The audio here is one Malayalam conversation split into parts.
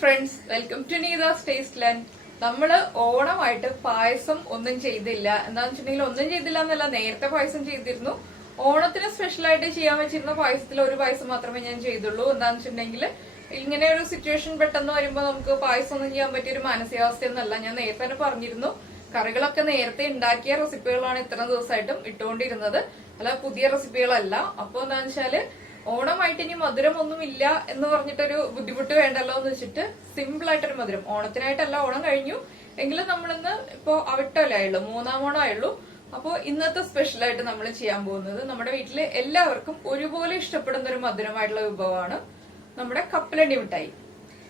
Friends, welcome to Neetha's taste land. നമ്മള് ഓണമായിട്ട് പായസം ഒന്നും ചെയ്തില്ല. എന്താന്ന് വെച്ചിട്ടുണ്ടെങ്കിൽ ഒന്നും ചെയ്തില്ല എന്നല്ല, നേരത്തെ പായസം ചെയ്തിരുന്നു. ഓണത്തിന് സ്പെഷ്യൽ ആയിട്ട് ചെയ്യാൻ വെച്ചിരുന്ന പായസത്തിൽ ഒരു പായസം മാത്രമേ ഞാൻ ചെയ്തുള്ളൂ. എന്താന്ന് വെച്ചിട്ടുണ്ടെങ്കിൽ ഇങ്ങനെ ഒരു സിറ്റുവേഷൻ പെട്ടെന്ന് വരുമ്പോൾ നമുക്ക് പായസം ഒന്നും ചെയ്യാൻ പറ്റിയ ഒരു മാനസികാവസ്ഥയൊന്നല്ല. ഞാൻ നേരത്തെ തന്നെ പറഞ്ഞിരുന്നു, കറികളൊക്കെ നേരത്തെ ഉണ്ടാക്കിയ റെസിപ്പികളാണ് ഇത്ര ദിവസമായിട്ടും ഇട്ടുകൊണ്ടിരുന്നത്, അല്ല പുതിയ റെസിപ്പികളല്ല. അപ്പൊ എന്താന്ന് വെച്ചാല് ഓണമായിട്ട് ഇനി മധുരം ഒന്നും ഇല്ല എന്ന് പറഞ്ഞിട്ടൊരു ബുദ്ധിമുട്ട് വേണ്ടല്ലോ എന്ന് വെച്ചിട്ട് സിമ്പിൾ ആയിട്ടൊരു മധുരം, ഓണത്തിനായിട്ടല്ല, ഓണം കഴിഞ്ഞു എങ്കിലും നമ്മളിന്ന് ഇപ്പോ അവിട്ടല്ലേ ആയുള്ളൂ, 3-ാം ഓണം ആയുള്ളൂ. അപ്പോ ഇന്നത്തെ സ്പെഷ്യൽ ആയിട്ട് നമ്മൾ ചെയ്യാൻ പോകുന്നത് നമ്മുടെ വീട്ടില് എല്ലാവർക്കും ഒരുപോലെ ഇഷ്ടപ്പെടുന്ന ഒരു മധുരമായിട്ടുള്ള വിഭവമാണ് നമ്മുടെ കപ്പലണ്ടി മിഠായി.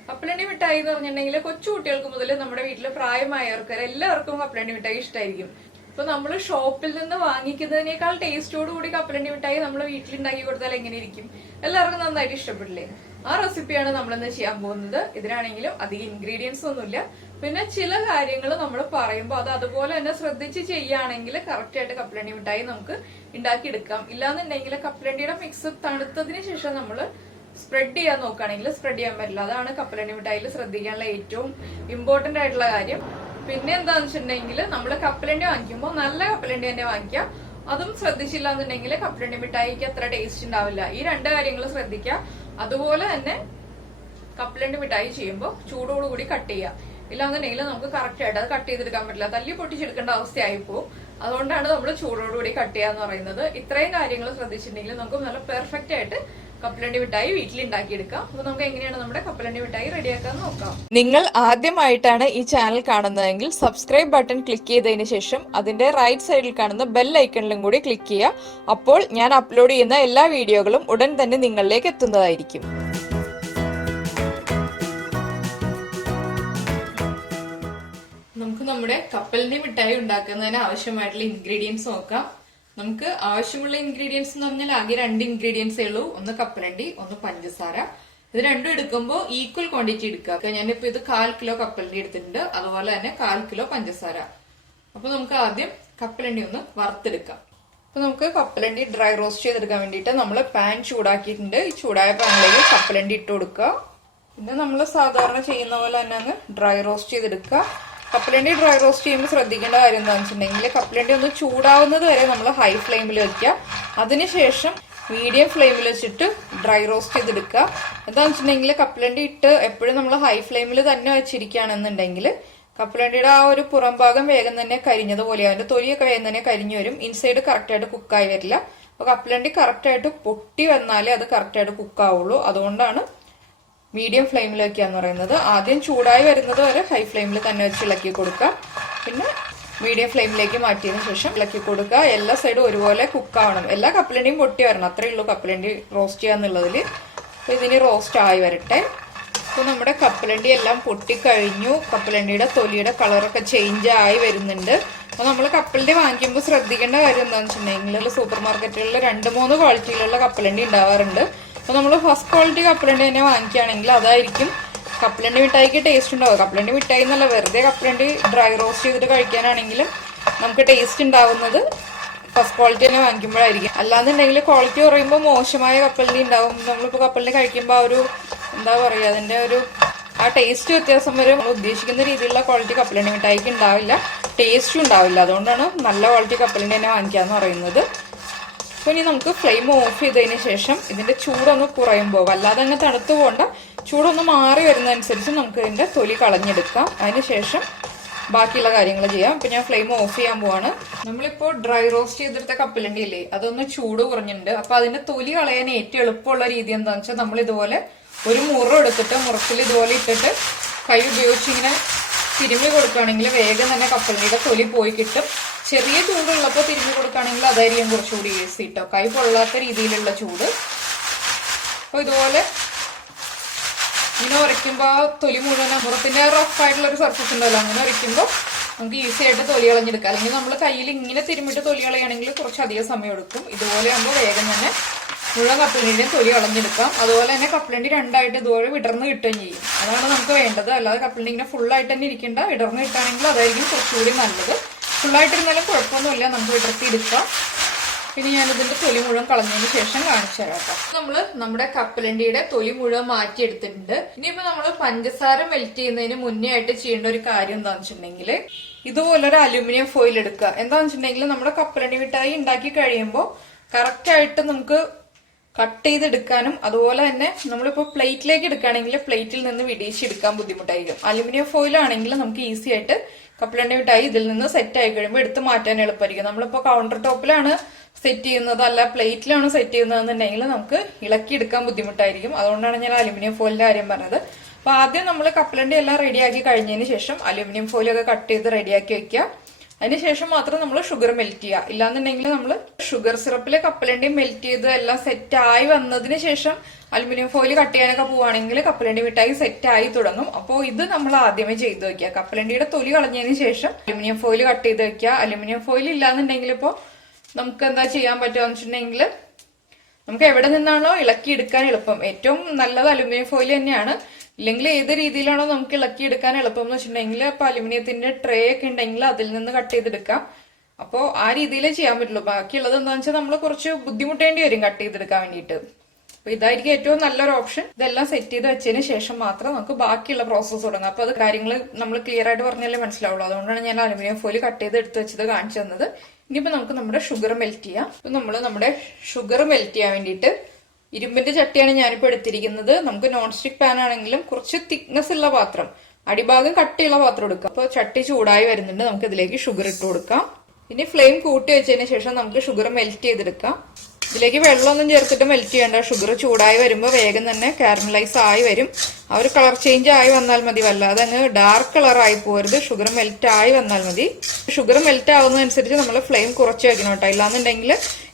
കപ്പലണ്ടി മിഠായി എന്ന് പറഞ്ഞിട്ടുണ്ടെങ്കിൽ കൊച്ചു കുട്ടികൾക്ക് മുതൽ നമ്മുടെ വീട്ടില് പ്രായമായവർക്ക് എല്ലാവർക്കും കപ്പലണ്ടി മിഠായി ഇഷ്ടമായിരിക്കും. ഇപ്പൊ നമ്മള് ഷോപ്പിൽ നിന്ന് വാങ്ങിക്കുന്നതിനേക്കാൾ ടേസ്റ്റോട് കൂടി കപ്പലണ്ടി മിഠായി നമ്മൾ വീട്ടിലുണ്ടാക്കി കൊടുത്താൽ എങ്ങനെ ഇരിക്കും? എല്ലാവർക്കും നന്നായിട്ട് ഇഷ്ടപ്പെടില്ലേ? ആ റെസിപ്പിയാണ് നമ്മളിന്ന് ചെയ്യാൻ പോകുന്നത്. ഇതിനാണെങ്കിലും അധികം ഇൻഗ്രീഡിയൻസ് ഒന്നുമില്ല. പിന്നെ ചില കാര്യങ്ങൾ നമ്മൾ പറയുമ്പോൾ അത് അതുപോലെ തന്നെ ശ്രദ്ധിച്ച് ചെയ്യുകയാണെങ്കിൽ കറക്റ്റ് ആയിട്ട് കപ്പലണ്ടി മിഠായി നമുക്ക് ഉണ്ടാക്കിയെടുക്കാം. ഇല്ലാന്നുണ്ടെങ്കിൽ കപ്പലണ്ടിയുടെ മിക്സ് തണുത്തതിന് ശേഷം നമ്മൾ സ്പ്രെഡ് ചെയ്യാൻ നോക്കുകയാണെങ്കിൽ സ്പ്രെഡ് ചെയ്യാൻ പറ്റില്ല. അതാണ് കപ്പലണ്ടി മിഠായിൽ ശ്രദ്ധിക്കാനുള്ള ഏറ്റവും ഇമ്പോർട്ടന്റ് ആയിട്ടുള്ള കാര്യം. പിന്നെ എന്താന്ന് വെച്ചിട്ടുണ്ടെങ്കിൽ നമ്മള് കപ്പലണ്ടി വാങ്ങിക്കുമ്പോൾ നല്ല കപ്പലണ്ടി തന്നെ വാങ്ങിക്കുക. അതും ശ്രദ്ധിച്ചില്ല എന്നുണ്ടെങ്കിൽ കപ്പലണ്ടി മിഠായിക്ക് അത്ര ടേസ്റ്റ് ഉണ്ടാവില്ല. ഈ രണ്ട് കാര്യങ്ങൾ ശ്രദ്ധിക്കുക. അതുപോലെ തന്നെ കപ്പലണ്ടി മിഠായി ചെയ്യുമ്പോൾ ചൂടോടുകൂടി കട്ട് ചെയ്യുക. ഇല്ലാന്നുണ്ടെങ്കിൽ നമുക്ക് കറക്റ്റ് ആയിട്ട് അത് കട്ട് ചെയ്തെടുക്കാൻ പറ്റില്ല, തല്ലി പൊട്ടിച്ചെടുക്കേണ്ട അവസ്ഥയായി പോകും. അതുകൊണ്ടാണ് നമ്മൾ ചൂടോടുകൂടി കട്ട് ചെയ്യാന്ന് പറയുന്നത്. ഇത്രയും കാര്യങ്ങൾ ശ്രദ്ധിച്ചിട്ടുണ്ടെങ്കിൽ നമുക്ക് നല്ല പെർഫെക്റ്റ് ആയിട്ട് കപ്പലണ്ടി മിഠായി വീട്ടിലുണ്ടാക്കിയെടുക്കാം. അപ്പൊ നമുക്ക് എങ്ങനെയാണ് നമ്മുടെ കപ്പലണ്ടി മിഠായി റെഡിയാക്കാൻ നോക്കാം. നിങ്ങൾ ആദ്യമായിട്ടാണ് ഈ ചാനൽ കാണുന്നതെങ്കിൽ സബ്സ്ക്രൈബ് ബട്ടൺ ക്ലിക്ക് ചെയ്തതിന് ശേഷം അതിന്റെ റൈറ്റ് സൈഡിൽ കാണുന്ന ബെൽ ഐക്കണിലും കൂടി ക്ലിക്ക് ചെയ്യുക. അപ്പോൾ ഞാൻ അപ്ലോഡ് ചെയ്യുന്ന എല്ലാ വീഡിയോകളും ഉടൻ തന്നെ നിങ്ങളിലേക്ക് എത്തുന്നതായിരിക്കും. നമുക്ക് നമ്മുടെ കപ്പലണ്ടി മിഠായി ഉണ്ടാക്കുന്നതിന് ആവശ്യമായിട്ടുള്ള ഇൻഗ്രീഡിയൻസ് നോക്കാം. നമുക്ക് ആവശ്യമുള്ള ഇൻഗ്രീഡിയൻസ് എന്ന് പറഞ്ഞാൽ ആകെ 2 ഇൻഗ്രീഡിയൻസേ ഉള്ളൂ. ഒന്ന് കപ്പലണ്ടി, ഒന്ന് പഞ്ചസാര. ഇത് രണ്ടും എടുക്കുമ്പോൾ ഈക്വൽ ക്വാണ്ടിറ്റി എടുക്കുക. ഞാനിപ്പോ ഇത് 1/4 കിലോ കപ്പലണ്ടി എടുത്തിട്ടുണ്ട്, അതുപോലെ തന്നെ 1/4 കിലോ പഞ്ചസാര. അപ്പൊ നമുക്ക് ആദ്യം കപ്പലണ്ടി ഒന്ന് വറുത്തെടുക്കാം. അപ്പൊ നമുക്ക് കപ്പലണ്ടി ഡ്രൈ റോസ്റ്റ് ചെയ്തെടുക്കാൻ വേണ്ടിയിട്ട് നമ്മൾ പാൻ ചൂടാക്കിയിട്ടുണ്ട്. ഈ ചൂടായ പാനിലേക്ക് കപ്പലണ്ടി ഇട്ട് കൊടുക്കുക. പിന്നെ നമ്മൾ സാധാരണ ചെയ്യുന്ന പോലെ തന്നെ അങ്ങ് ഡ്രൈ റോസ്റ്റ് ചെയ്തെടുക്കുക. കപ്പലണ്ടി ഡ്രൈ റോസ്റ്റ് ചെയ്യുമ്പോൾ ശ്രദ്ധിക്കേണ്ട കാര്യം എന്താണെന്ന് വെച്ചിട്ടുണ്ടെങ്കിൽ കപ്പലണ്ടി ഒന്ന് ചൂടാവുന്നത് വരെ നമ്മൾ ഹൈ ഫ്ലെയിമിൽ വെക്കുക. അതിനുശേഷം മീഡിയം ഫ്ലെയിമിൽ വെച്ചിട്ട് ഡ്രൈ റോസ്റ്റ് ചെയ്തെടുക്കുക. എന്താണെന്ന് വെച്ചിട്ടുണ്ടെങ്കിൽ കപ്പലണ്ടി ഇട്ട് എപ്പോഴും നമ്മൾ ഹൈ ഫ്ലെയിമിൽ തന്നെ വെച്ചിരിക്കുകയാണെന്നുണ്ടെങ്കിൽ കപ്പലണ്ടിയുടെ ആ ഒരു പുറം ഭാഗം വേഗം തന്നെ കരിഞ്ഞതുപോലെ, അതിന്റെ തൊലിയൊക്കെ വേഗം തന്നെ കരിഞ്ഞു വരും. ഇൻസൈഡ് കറക്റ്റായിട്ട് കുക്കായി വരില്ല. അപ്പൊ കപ്പലണ്ടി കറക്റ്റായിട്ട് പൊട്ടി വന്നാലേ അത് കറക്റ്റായിട്ട് കുക്കാവുള്ളൂ. അതുകൊണ്ടാണ് മീഡിയം ഫ്ലെയിമിൽ വെക്കാന്ന് പറയുന്നത്. ആദ്യം ചൂടായി വരുന്നത് വരെ ഹൈ ഫ്ലെയിമിൽ തന്നെ വെച്ച് ഇളക്കി കൊടുക്കുക. പിന്നെ മീഡിയം ഫ്ലെയിമിലേക്ക് മാറ്റിയതിനു ശേഷം ഇളക്കി കൊടുക്കുക. എല്ലാ സൈഡും ഒരുപോലെ കുക്കാവണം. എല്ലാ കപ്പലണ്ടിയും പൊട്ടി വരണം. അത്രയേ ഉള്ളൂ കപ്പലണ്ടി റോസ്റ്റ് ചെയ്യാന്നുള്ളതിൽ. അപ്പൊ ഇതിന് റോസ്റ്റ് ആയി വരട്ടെ. അപ്പൊ നമ്മുടെ കപ്പലണ്ടി എല്ലാം പൊട്ടിക്കഴിഞ്ഞു. കപ്പലണ്ടിയുടെ തൊലിയുടെ കളറൊക്കെ ചേഞ്ച് ആയി വരുന്നുണ്ട്. അപ്പൊ നമ്മൾ കപ്പലണ്ടി വാങ്ങിക്കുമ്പോൾ ശ്രദ്ധിക്കേണ്ട കാര്യം എന്താണെന്ന് വെച്ചിട്ടുണ്ടെങ്കിൽ സൂപ്പർ മാർക്കറ്റുകളിൽ 2-3 ക്വാളിറ്റിയിലുള്ള കപ്പലണ്ടി ഉണ്ടാവാറുണ്ട്. അപ്പൊ നമ്മൾ ഫസ്റ്റ് ക്വാളിറ്റി കപ്പലണ്ടി തന്നെ വാങ്ങിക്കുകയാണെങ്കിൽ അതായിരിക്കും കപ്പലണ്ടി മിഠായിക്ക് ടേസ്റ്റ് ഉണ്ടാവുക. കപ്പലണ്ടി മിഠായി എന്നല്ല, വെറുതെ കപ്പലണ്ടി ഡ്രൈ റോസ്റ്റ് ചെയ്തിട്ട് കഴിക്കാനാണെങ്കിലും നമുക്ക് ടേസ്റ്റ് ഉണ്ടാവുന്നത് ഫസ്റ്റ് ക്വാളിറ്റി തന്നെ വാങ്ങിക്കുമ്പോഴായിരിക്കും. അല്ലാന്നുണ്ടെങ്കിൽ ക്വാളിറ്റി കുറയുമ്പോൾ മോശമായ കപ്പലണ്ടി ഉണ്ടാവും. നമ്മളിപ്പോൾ കപ്പലണ്ടി കഴിക്കുമ്പോൾ ആ ഒരു എന്താ പറയുക, അതിന്റെ ഒരു ആ ടേസ്റ്റ് വ്യത്യാസം വരും. നമ്മൾ ഉദ്ദേശിക്കുന്ന രീതിയിലുള്ള ക്വാളിറ്റി കപ്പലണ്ടി മിഠായിക്ക് ഉണ്ടാവില്ല, ടേസ്റ്റും ഉണ്ടാവില്ല. അതുകൊണ്ടാണ് നല്ല ക്വാളിറ്റി കപ്പലണ്ടി തന്നെ വാങ്ങിക്കാന്ന് പറയുന്നത്. അപ്പൊ ഇനി നമുക്ക് ഫ്ലെയിം ഓഫ് ചെയ്തതിന് ശേഷം ഇതിന്റെ ചൂടൊന്ന് കുറയുമ്പോൾ, വല്ലാതെ അങ്ങ് തണുത്തു പോകണ്ട, ചൂടൊന്ന് മാറി വരുന്നതനുസരിച്ച് നമുക്ക് ഇതിന്റെ തൊലി കളഞ്ഞെടുക്കാം. അതിനുശേഷം ബാക്കിയുള്ള കാര്യങ്ങൾ ചെയ്യാം. അപ്പൊ ഞാൻ ഫ്ലെയിം ഓഫ് ചെയ്യാൻ പോവാണ്. നമ്മളിപ്പോ ഡ്രൈ റോസ്റ്റ് ചെയ്തെടുത്ത കപ്പലണ്ടി ഇല്ലേ, അതൊന്ന് ചൂട് കുറഞ്ഞിട്ടുണ്ട്. അപ്പൊ അതിന്റെ തൊലി കളയാൻ ഏറ്റവും എളുപ്പമുള്ള രീതി എന്താണെന്ന് വെച്ചാൽ നമ്മൾ ഇതുപോലെ ഒരു മുറം എടുത്തിട്ട് മുറത്തിൽ ഇതുപോലെ ഇട്ടിട്ട് കൈ ഉപയോഗിച്ച് ഇങ്ങനെ തിരുമ്മി കൊടുക്കുകയാണെങ്കിൽ വേഗം തന്നെ കപ്പലണ്ടിയുടെ തൊലി പോയി കിട്ടും. ചെറിയ ചൂടുള്ളപ്പോൾ തിരുമ്മി കൊടുക്കുകയാണെങ്കിൽ അതായിരിക്കും കുറച്ചുകൂടി ഈസി കേട്ടോ, കൈ പൊള്ളാത്ത രീതിയിലുള്ള ചൂട്. അപ്പൊ ഇതുപോലെ ഇങ്ങനെ ഉരയ്ക്കുമ്പോൾ ആ തൊലി മുഴുവൻ മുറത്തിന്റെ റഫ് ആയിട്ടുള്ള ഒരു സർഫസ് ഉണ്ടല്ലോ, അങ്ങനെ ഉരയ്ക്കുമ്പോൾ നമുക്ക് ഈസി ആയിട്ട് തൊലി കളഞ്ഞെടുക്കാം. അല്ലെങ്കിൽ നമ്മൾ കയ്യിൽ ഇങ്ങനെ തിരുമ്മിട്ട് തൊലി കളയുകയാണെങ്കിൽ കുറച്ചധികം സമയം എടുക്കും. ഇതുപോലെ ആകുമ്പോൾ വേഗം തന്നെ മുഴുവൻ കപ്പലണ്ടിയുടെയും തൊലി കളഞ്ഞെടുക്കാം. അതുപോലെ തന്നെ കപ്പലണ്ടി രണ്ടായിട്ട് ഇതുപോലെ വിടർന്ന് കിട്ടുകയും ചെയ്യും. അതാണ് നമുക്ക് വേണ്ടത്. അല്ലാതെ കപ്പലണ്ടി ഇങ്ങനെ ഫുള്ളായിട്ട് തന്നെ ഇരിക്കേണ്ട. വിടർന്ന് കിട്ടുകയാണെങ്കിൽ അതായിരിക്കും കുറച്ചുകൂടി നല്ലത്. ഫുള്ളായിട്ടിരുന്നാലും കുഴപ്പമൊന്നുമില്ല, നമുക്ക് വിടർത്തി എടുക്കാം. പിന്നെ ഞാൻ ഇതിന്റെ തൊലി മുഴുവൻ കളഞ്ഞതിന് ശേഷം കാണിച്ചു തരാം കേട്ടോ. നമ്മള് നമ്മുടെ കപ്പലണ്ടിയുടെ തൊലി മുഴുവൻ മാറ്റിയെടുത്തിട്ടുണ്ട്. ഇനിയിപ്പോ നമ്മള് പഞ്ചസാര മെൽറ്റ് ചെയ്യുന്നതിന് മുന്നേ ആയിട്ട് ചെയ്യേണ്ട ഒരു കാര്യം എന്താണെന്ന് വെച്ചിട്ടുണ്ടെങ്കിൽ ഇതുപോലൊരു അലുമിനിയം ഫോയിൽ എടുക്കുക. എന്താണെന്ന് വെച്ചിട്ടുണ്ടെങ്കിൽ നമ്മുടെ കപ്പലണ്ടി മിഠായി ഉണ്ടാക്കി കഴിയുമ്പോൾ കറക്റ്റ് ആയിട്ട് നമുക്ക് കട്ട് ചെയ്തെടുക്കാനും അതുപോലെ തന്നെ നമ്മളിപ്പോ പ്ലേറ്റിലേക്ക് എടുക്കുകയാണെങ്കിൽ പ്ലേറ്റിൽ നിന്ന് വിടിയിച്ചെടുക്കാൻ ബുദ്ധിമുട്ടായിരിക്കും. അലുമിനിയം ഫോയിൽ ആണെങ്കിൽ നമുക്ക് ഈസി ആയിട്ട് കപ്പലണ്ടി മിഠായി ഇതിൽ നിന്ന് സെറ്റ് ആയി കഴിയുമ്പോൾ എടുത്ത് മാറ്റാൻ എളുപ്പമായിരിക്കും. നമ്മളിപ്പോ കൗണ്ടർ ടോപ്പിലാണ് സെറ്റ് ചെയ്യുന്നത്, അല്ല പ്ലേറ്റിലാണ് സെറ്റ് ചെയ്യുന്നതെന്നുണ്ടെങ്കിൽ നമുക്ക് ഇളക്കിയെടുക്കാൻ ബുദ്ധിമുട്ടായിരിക്കും. അതുകൊണ്ടാണ് ഞാൻ അലുമിനിയം ഫോയിലിന്റെ കാര്യം പറഞ്ഞത്. അപ്പൊ ആദ്യം നമ്മൾ കപ്പലണ്ടി എല്ലാം റെഡിയാക്കി കഴിഞ്ഞതിന് ശേഷം അലുമിനിയം ഫോയിലൊക്കെ കട്ട് ചെയ്ത് റെഡിയാക്കി വെക്കുക. അതിനുശേഷം മാത്രം നമ്മൾ ഷുഗർ മെൽറ്റ് ചെയ്യുക. ഇല്ലാന്നുണ്ടെങ്കിൽ നമ്മൾ ഷുഗർ സിറപ്പിലെ കപ്പലണ്ടി മെൽറ്റ് ചെയ്ത് എല്ലാം സെറ്റ് ആയി വന്നതിന് ശേഷം അലുമിനിയം ഫോയിൽ കട്ട് ചെയ്യാനൊക്കെ പോവുകയാണെങ്കിൽ കപ്പലണ്ടി മിഠായി സെറ്റ് ആയി തുടങ്ങും. അപ്പോൾ ഇത് നമ്മൾ ആദ്യമേ ചെയ്ത് വെക്കുക. കപ്പലണ്ടിയുടെ തൊലി കളഞ്ഞതിന് ശേഷം അലുമിനിയം ഫോയിൽ കട്ട് ചെയ്ത് വെക്കുക. അലുമിനിയം ഫോയിൽ ഇല്ലാന്നുണ്ടെങ്കിൽ ഇപ്പോ നമുക്ക് എന്താ ചെയ്യാൻ പറ്റുക വെച്ചിട്ടുണ്ടെങ്കിൽ നമുക്ക് എവിടെ നിന്നാണോ ഇളക്കി എടുക്കാൻ എളുപ്പം, ഏറ്റവും നല്ലത് അലുമിനിയം ഫോയിൽ തന്നെയാണ്. ഇല്ലെങ്കിൽ ഏത് രീതിയിലാണോ നമുക്ക് ഇളക്കിയെടുക്കാൻ എളുപ്പം എന്ന് വെച്ചിട്ടുണ്ടെങ്കിൽ ഇപ്പൊ അലുമിനിയത്തിന്റെ ട്രേ ഒക്കെ ഉണ്ടെങ്കിൽ അതിൽ നിന്ന് കട്ട് ചെയ്തെടുക്കാം. അപ്പോൾ ആ രീതിയിലേ ചെയ്യാൻ പറ്റുള്ളൂ. ബാക്കിയുള്ളത് എന്താണെന്ന് വെച്ചാൽ നമ്മൾ കുറച്ച് ബുദ്ധിമുട്ടേണ്ടി വരും കട്ട് ചെയ്തെടുക്കാൻ വേണ്ടിയിട്ട്. അപ്പൊ ഇതായിരിക്കും ഏറ്റവും നല്ലൊരു ഓപ്ഷൻ. ഇതെല്ലാം സെറ്റ് ചെയ്ത് വെച്ചതിന് ശേഷം മാത്രം നമുക്ക് ബാക്കിയുള്ള പ്രോസസ്സ് തുടങ്ങാം. അപ്പൊ അത് കാര്യങ്ങൾ നമ്മൾ ക്ലിയർ ആയിട്ട് പറഞ്ഞാലേ മനസ്സിലാവുള്ളൂ. അതുകൊണ്ടാണ് ഞാൻ അലുമിനിയം ഫോയിൽ കട്ട് ചെയ്ത് എടുത്ത് വെച്ചത് കാണിച്ചു തന്നത്. ഇനിയിപ്പോ നമുക്ക് നമ്മുടെ ഷുഗർ മെൽറ്റ് ചെയ്യാം. അപ്പൊ നമ്മൾ നമ്മുടെ ഷുഗർ മെൽറ്റ് ചെയ്യാൻ വേണ്ടിയിട്ട് ഇരുമ്പിന്റെ ചട്ടിയാണ് ഞാനിപ്പോ എടുത്തിരിക്കുന്നത്. നമുക്ക് നോൺ സ്റ്റിക് പാൻ ആണെങ്കിലും കുറച്ച് തിക്നെസ് ഉള്ള പാത്രം, അടിഭാഗം കട്ടിയുള്ള പാത്രം എടുക്കാം. അപ്പൊ ചട്ടി ചൂടായി വരുന്നുണ്ട്, നമുക്ക് ഇതിലേക്ക് ഷുഗർ ഇട്ട് കൊടുക്കാം. ഇനി ഫ്ലെയിം കൂട്ടി വെച്ചതിന് ശേഷം നമുക്ക് ഷുഗർ മെൽറ്റ് ചെയ്തെടുക്കാം. ഇതിലേക്ക് വെള്ളമൊന്നും ചേർത്തിട്ട് മെൽറ്റ് ചെയ്യേണ്ട. ഷുഗർ ചൂടായി വരുമ്പോൾ വേഗം തന്നെ കാരമലൈസ് ആയി വരും. ആ ഒരു കളർ ചേഞ്ച് ആയി വന്നാൽ മതി, വല്ലാതെ അങ്ങ് ഡാർക്ക് കളർ ആയി പോരുത്. ഷുഗർ മെൽറ്റ് ആയി വന്നാൽ മതി. ഷുഗർ മെൽറ്റ് ആവുന്നതനുസരിച്ച് നമ്മൾ ഫ്ലെയിം കുറച്ച് വെക്കണം കേട്ടോ. ഇല്ലാന്നുണ്ടെങ്കിൽ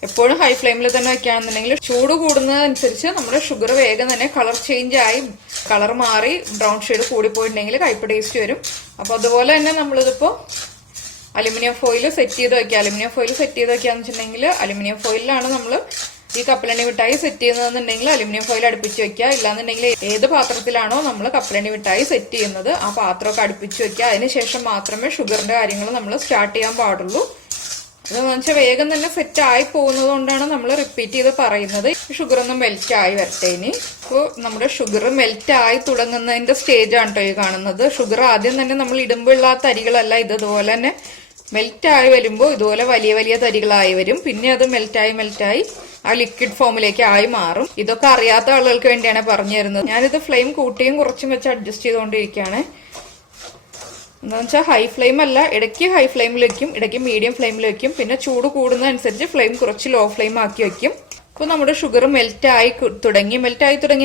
എപ്പോഴും ഹൈ ഫ്ലെയിമിൽ തന്നെ വെക്കുകയാണെന്നുണ്ടെങ്കിൽ ചൂട് കൂടുന്നതനുസരിച്ച് നമ്മുടെ ഷുഗർ വേഗം തന്നെ കളർ ചേഞ്ച് ആയി കളർ മാറി ബ്രൗൺ ഷെയ്ഡ് കൂടിപ്പോയിട്ടുണ്ടെങ്കിൽ കയ്പ് ടേസ്റ്റ് വരും. അപ്പൊ അതുപോലെ തന്നെ നമ്മളിതിപ്പോ അലുമിനിയം ഫോയിൽ സെറ്റ് ചെയ്ത് വെക്കുക. അലുമിനിയം ഫോയിൽ സെറ്റ് ചെയ്ത് വെക്കാന്ന് വെച്ചിട്ടുണ്ടെങ്കിൽ അലുമിനിയം ഫോയിലാണ് നമ്മൾ ഈ കപ്പലണ്ടി മിഠായി സെറ്റ് ചെയ്യുന്നതെന്നുണ്ടെങ്കിൽ അലുമിനിയം ഫോയിൽ അടുപ്പിച്ച് വെക്കുക. ഇല്ലാന്നുണ്ടെങ്കിൽ ഏത് പാത്രത്തിലാണോ നമ്മൾ കപ്പലണ്ടി മിഠായി സെറ്റ് ചെയ്യുന്നത് ആ പാത്രമൊക്കെ അടുപ്പിച്ച് വെക്കുക. അതിനുശേഷം മാത്രമേ ഷുഗറിന്റെ കാര്യങ്ങൾ നമ്മൾ സ്റ്റാർട്ട് ചെയ്യാൻ പാടുള്ളൂ. അതെന്ന് വെച്ചാൽ വേഗം തന്നെ സെറ്റ് ആയി പോകുന്നത് കൊണ്ടാണ് നമ്മൾ റിപ്പീറ്റ് ചെയ്ത് പറയുന്നത്. ഷുഗർ ഒന്ന് മെൽറ്റ് ആയി വരട്ടെ. ഇനി ഇപ്പോൾ നമ്മുടെ ഷുഗർ മെൽറ്റ് ആയി തുടങ്ങുന്നതിന്റെ സ്റ്റേജ് ആണ് കേട്ടോ ഈ കാണുന്നത്. ഷുഗർ ആദ്യം തന്നെ നമ്മൾ ഇടുമ്പോൾ ഉള്ള തരികളല്ല, ഇതുപോലെ തന്നെ മെൽറ്റ് ആയി വരുമ്പോൾ ഇതുപോലെ വലിയ വലിയ തരികളായി വരും. പിന്നെ അത് മെൽറ്റായി ആ ലിക്വിഡ് ഫോമിലേക്ക് ആയി മാറും. ഇതൊക്കെ അറിയാത്ത ആളുകൾക്ക് വേണ്ടിയാണ് പറഞ്ഞു തരുന്നത്. ഞാനിത് ഫ്ലെയിം കൂട്ടിയും കുറച്ചും വെച്ച് അഡ്ജസ്റ്റ് ചെയ്തുകൊണ്ടിരിക്കുകയാണ്. എന്താണെന്ന് വെച്ചാൽ ഹൈ ഫ്ലെയിം അല്ല, ഇടയ്ക്ക് ഹൈ ഫ്ലെയിമിൽ വെക്കും, ഇടയ്ക്ക് മീഡിയം ഫ്ലെയിമിൽ വെക്കും. പിന്നെ ചൂട് കൂടുന്നതനുസരിച്ച് ഫ്ലെയിം കുറച്ച് ലോ ഫ്ലെയിം ആക്കി വെക്കും. അപ്പോൾ നമ്മുടെ ഷുഗർ മെൽറ്റായി തുടങ്ങി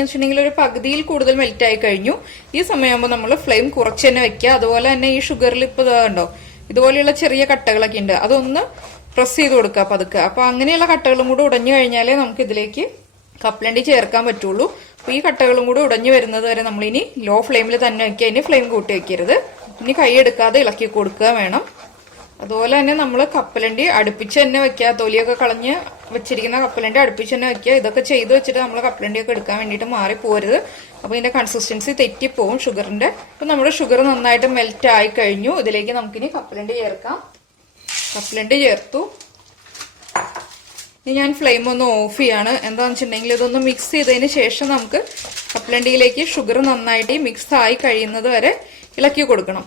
വെച്ചിട്ടുണ്ടെങ്കിൽ ഒരു പകുതിയിൽ കൂടുതൽ മെൽറ്റായി കഴിഞ്ഞു. ഈ സമയമാകുമ്പോൾ നമ്മൾ ഫ്ലെയിം കുറച്ച് തന്നെ വെക്കുക. അതുപോലെ തന്നെ ഈ ഷുഗറിൽ ഇപ്പോൾ കണ്ടോ ഇതുപോലെയുള്ള ചെറിയ കട്ടകളൊക്കെ ഉണ്ട്, അതൊന്ന് പ്രസ് ചെയ്ത് കൊടുക്കുക പതുക്കെ. അപ്പൊ അങ്ങനെയുള്ള കട്ടകളും കൂടെ ഉടഞ്ഞു കഴിഞ്ഞാലേ നമുക്ക് ഇതിലേക്ക് കപ്പലണ്ടി ചേർക്കാൻ പറ്റുള്ളൂ. അപ്പൊ ഈ കട്ടകളും കൂടെ ഉടഞ്ഞു വരുന്നത് വരെ നമ്മൾ ഇനി ലോ ഫ്ലെയിമിൽ തന്നെ വെക്കുക. ഇനി ഫ്ലെയിം കൂട്ടി വെക്കരുത്. ഇനി കൈ എടുക്കാതെ ഇളക്കി കൊടുക്കുക വേണം. അതുപോലെ തന്നെ നമ്മൾ കപ്പലണ്ടി അടുപ്പിച്ച് തന്നെ വെക്കുക. തൊലിയൊക്കെ കളഞ്ഞ് വെച്ചിരിക്കുന്ന കപ്പലണ്ടി അടുപ്പിച്ച് തന്നെ വെക്കുക. ഇതൊക്കെ ചെയ്ത് വെച്ചിട്ട് നമ്മൾ കപ്പലണ്ടിയൊക്കെ എടുക്കാൻ വേണ്ടിയിട്ട് മാറി പോരുത്. അപ്പൊ ഇതിന്റെ കൺസിസ്റ്റൻസി തെറ്റിപ്പോവും ഷുഗറിന്റെ. അപ്പൊ നമ്മുടെ ഷുഗർ നന്നായിട്ട് മെൽറ്റ് ആയി കഴിഞ്ഞു. ഇതിലേക്ക് നമുക്കിനി കപ്പലണ്ടി ചേർക്കാം. കപ്പലണ്ടി ചേർത്തു. ഇനി ഞാൻ ഫ്ലെയിം ഒന്ന് ഓഫ് ചെയ്യാണ്. എന്താണെന്ന് വെച്ചിട്ടുണ്ടെങ്കിൽ ഇതൊന്ന് മിക്സ് ചെയ്തതിന് ശേഷം നമുക്ക് കപ്പലണ്ടിയിലേക്ക് ഷുഗർ നന്നായിട്ട് മിക്സ് ആയി കഴിയുന്നത് വരെ ഇളക്കി കൊടുക്കണം.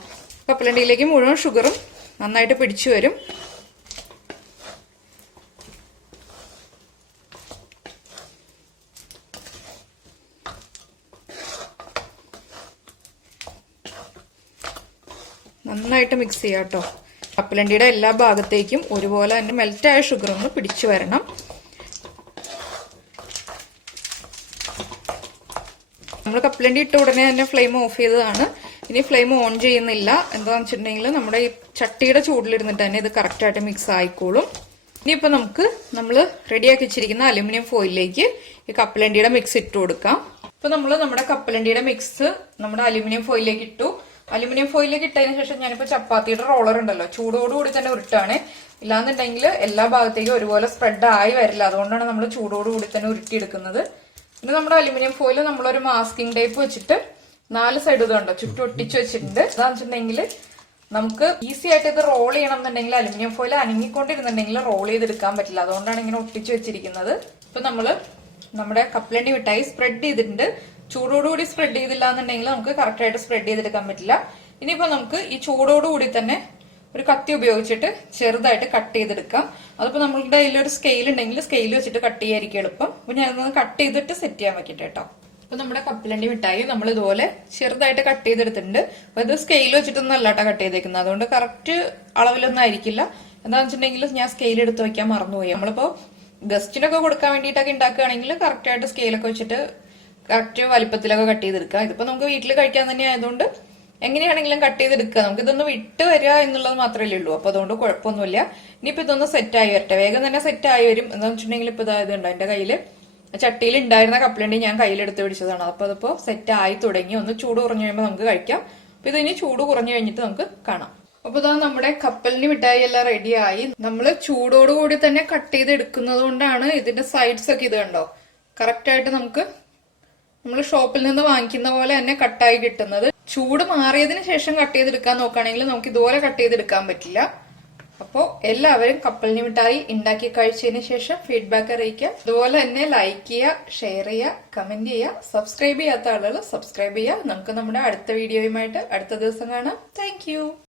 കപ്പലണ്ടിയിലേക്ക് മുഴുവൻ ഷുഗറും നന്നായിട്ട് പിടിച്ചു വരും. നന്നായിട്ട് മിക്സ് ചെയ്യാം കേട്ടോ. കപ്പലണ്ടിയുടെ എല്ലാ ഭാഗത്തേക്കും ഒരുപോലെ തന്നെ മെൽറ്റായ ഷുഗർ ഒന്ന് പിടിച്ചു വരണം. നമ്മൾ കപ്പലണ്ടി ഇട്ട ഉടനെ തന്നെ ഫ്ലെയിം ഓഫ് ചെയ്തതാണ്. ഇനി ഫ്ലെയിം ഓൺ ചെയ്യുന്നില്ല. എന്താണെന്ന് വെച്ചിട്ടുണ്ടെങ്കിൽ നമ്മുടെ ഈ ചട്ടിയുടെ ചൂടിലിരുന്നിട്ട് തന്നെ ഇത് കറക്റ്റായിട്ട് മിക്സ് ആയിക്കോളും. ഇനിയിപ്പോൾ നമ്മൾ റെഡിയാക്കി വെച്ചിരിക്കുന്ന അലുമിനിയം ഫോയിലിലേക്ക് ഈ കപ്പലണ്ടിയുടെ മിക്സ് ഇട്ട് കൊടുക്കാം. ഇപ്പൊ നമ്മൾ നമ്മുടെ കപ്പലണ്ടിയുടെ മിക്സ് നമ്മുടെ അലുമിനിയം ഫോയിലിലേക്ക് ഇട്ടു. അലുമിനിയം ഫോയിലേക്ക് ഇട്ടതിന് ശേഷം ഞാനിപ്പോ ചപ്പാത്തിയുടെ റോളർ ഉണ്ടല്ലോ ചൂടോടുകൂടി തന്നെ ഉരുട്ടാണ്. ഇല്ലാന്നുണ്ടെങ്കിൽ എല്ലാ ഭാഗത്തേക്കും ഒരുപോലെ സ്പ്രെഡ് ആയി വരില്ല. അതുകൊണ്ടാണ് നമ്മൾ ചൂടോടുകൂടി തന്നെ ഉരുട്ടിയെടുക്കുന്നത്. പിന്നെ നമ്മുടെ അലുമിനിയം ഫോയിൽ നമ്മളൊരു മാസ്കിംഗ് ടേപ്പ് വെച്ചിട്ട് 4 സൈഡ് ഇതുണ്ടോ ചുറ്റും ഒട്ടിച്ച് വെച്ചിട്ടുണ്ട്. എന്താണെന്ന് വെച്ചിട്ടുണ്ടെങ്കിൽ നമുക്ക് ഈസി ആയിട്ട് ഇത് റോൾ ചെയ്യണം എന്നുണ്ടെങ്കിൽ അലുമിനിയം ഫോയിൽ അനങ്ങിക്കൊണ്ടിരുന്നുണ്ടെങ്കിൽ റോൾ ചെയ്തെടുക്കാൻ പറ്റില്ല. അതുകൊണ്ടാണ് ഇങ്ങനെ ഒട്ടിച്ച് വെച്ചിരിക്കുന്നത്. ഇപ്പൊ നമ്മള് നമ്മുടെ കപ്പലണ്ടി മിഠായി സ്പ്രെഡ് ചെയ്തിട്ടുണ്ട്. ചൂടോടുകൂടി സ്പ്രെഡ് ചെയ്തില്ല എന്നുണ്ടെങ്കിൽ നമുക്ക് കറക്റ്റ് ആയിട്ട് സ്പ്രെഡ് ചെയ്തെടുക്കാൻ പറ്റില്ല. ഇനിയിപ്പോ നമുക്ക് ഈ ചൂടോടുകൂടി തന്നെ ഒരു കത്തി ഉപയോഗിച്ചിട്ട് ചെറുതായിട്ട് കട്ട് ചെയ്തെടുക്കാം. അതിപ്പോ നമ്മളുടെ കയ്യിലൊരു സ്കെയിൽ ഉണ്ടെങ്കിൽ സ്കെയിൽ വെച്ചിട്ട് കട്ട് ചെയ്യാതിരിക്കും എളുപ്പം. അപ്പൊ ഞാനൊന്ന് കട്ട് ചെയ്തിട്ട് സെറ്റ് ചെയ്യാൻ വെക്കട്ടെ കേട്ടോ. അപ്പൊ നമ്മുടെ കപ്പലണ്ടി മിഠായി നമ്മൾ ഇതുപോലെ ചെറുതായിട്ട് കട്ട് ചെയ്തെടുത്തിട്ടുണ്ട്. അപ്പൊ ഇത് സ്കെയിൽ വെച്ചിട്ടൊന്നും അല്ലാട്ടോ കട്ട് ചെയ്തേക്കുന്നത്. അതുകൊണ്ട് കറക്റ്റ് അളവിലൊന്നും ആയിരിക്കില്ല. എന്താണെന്ന് വെച്ചിട്ടുണ്ടെങ്കിൽ ഞാൻ സ്കെയിൽ എടുത്ത് വെക്കാൻ മറന്നുപോയി. നമ്മളിപ്പോ ഗസ്റ്റിനൊക്കെ കൊടുക്കാൻ വേണ്ടിയിട്ടൊക്കെ ഉണ്ടാക്കുകയാണെങ്കിൽ കറക്റ്റ് ആയിട്ട് സ്കെയിലൊക്കെ വെച്ചിട്ട് കറക്റ്റ് വലിപ്പത്തിലൊക്കെ കട്ട് ചെയ്തെടുക്കുക. ഇതിപ്പോ നമുക്ക് വീട്ടിൽ കഴിക്കാൻ തന്നെ ആയതുകൊണ്ട് എങ്ങനെയാണെങ്കിലും കട്ട് ചെയ്തെടുക്കുക. നമുക്ക് ഇതൊന്ന് വിട്ട് വരിക എന്നുള്ളത് മാത്രമല്ലേ ഉള്ളൂ. അപ്പൊ അതുകൊണ്ട് കുഴപ്പമൊന്നുമില്ല. ഇനിയിപ്പോ ഇതൊന്ന് സെറ്റ് ആയി വരട്ടെ. വേഗം തന്നെ സെറ്റ് ആയി വരും. എന്താണെന്ന് വെച്ചിട്ടുണ്ടെങ്കിൽ ഇപ്പൊ ഇതുണ്ട് എന്റെ കയ്യില് ചട്ടിയിൽ ഉണ്ടായിരുന്ന കപ്പലണ്ടി ഞാൻ കയ്യിലെടുത്ത് പിടിച്ചതാണ്. അപ്പൊ അതിപ്പോ സെറ്റ് ആയി തുടങ്ങി. ഒന്ന് ചൂട് കുറഞ്ഞു കഴിയുമ്പോൾ നമുക്ക് കഴിക്കാം. അപ്പൊ ഇതിനി ചൂട് കുറഞ്ഞു കഴിഞ്ഞിട്ട് നമുക്ക് കാണാം. അപ്പൊ ഇതാ നമ്മുടെ കപ്പലണ്ടി മിഠായി എല്ലാം റെഡിയായി. നമ്മള് ചൂടോടുകൂടി തന്നെ കട്ട് ചെയ്ത് എടുക്കുന്നത് കൊണ്ടാണ് ഇതിന്റെ സൈഡ്സ് ഒക്കെ ഇത് കണ്ടോ കറക്റ്റ് ആയിട്ട് നമുക്ക് നമ്മൾ ഷോപ്പിൽ നിന്ന് വാങ്ങിക്കുന്ന പോലെ തന്നെ കട്ടായി കിട്ടുന്നത്. ചൂട് മാറിയതിന് ശേഷം കട്ട് ചെയ്തെടുക്കാൻ നോക്കുകയാണെങ്കിൽ നമുക്ക് ഇതുപോലെ കട്ട് ചെയ്തെടുക്കാൻ പറ്റില്ല. അപ്പോ എല്ലാവരും കപ്പലണ്ടി മിഠായി ഉണ്ടാക്കി കഴിച്ചതിന് ശേഷം ഫീഡ്ബാക്ക് അറിയിക്കുക. അതുപോലെ തന്നെ ലൈക്ക് ചെയ്യുക, ഷെയർ ചെയ്യുക, കമന്റ് ചെയ്യുക. സബ്സ്ക്രൈബ് ചെയ്യാത്ത ആളുകൾ സബ്സ്ക്രൈബ് ചെയ്യുക. നമുക്ക് നമ്മുടെ അടുത്ത വീഡിയോയുമായിട്ട് അടുത്ത ദിവസം കാണാം. താങ്ക്